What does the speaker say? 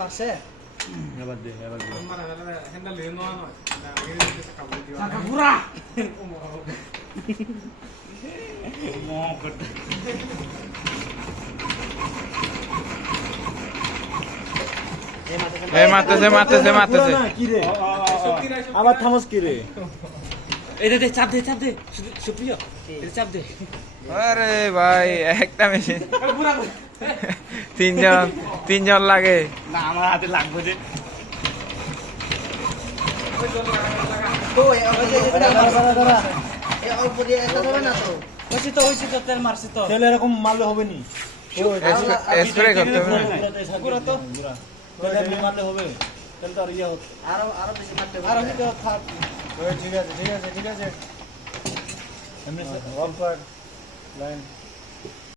মারছে এবার দে হ্যান্ডেল লিয়ে নয় ঘুরা মারতেছে কি রে আবার থামস কি রে এই দে চাপ দে সুপ্রিয় এই চাপ দে আরে ভাই একটা মেশিন ঘুরা তিনজন লাগে না আমার হাতে লাগবে যে তো এই অল্প দিয়ে এটা ধরে না তো হইছে তো তেল মারছি তো তেল এরকম মারলে হবে নি স্প্রে করতে হবে পুরো তো তেল মারলে হবে তেল তো আর ইয়ে হচ্ছে আরো বেশি মারতে হবে আরো তো খারাপ ঠিক আছে এমনি অল্প লাইন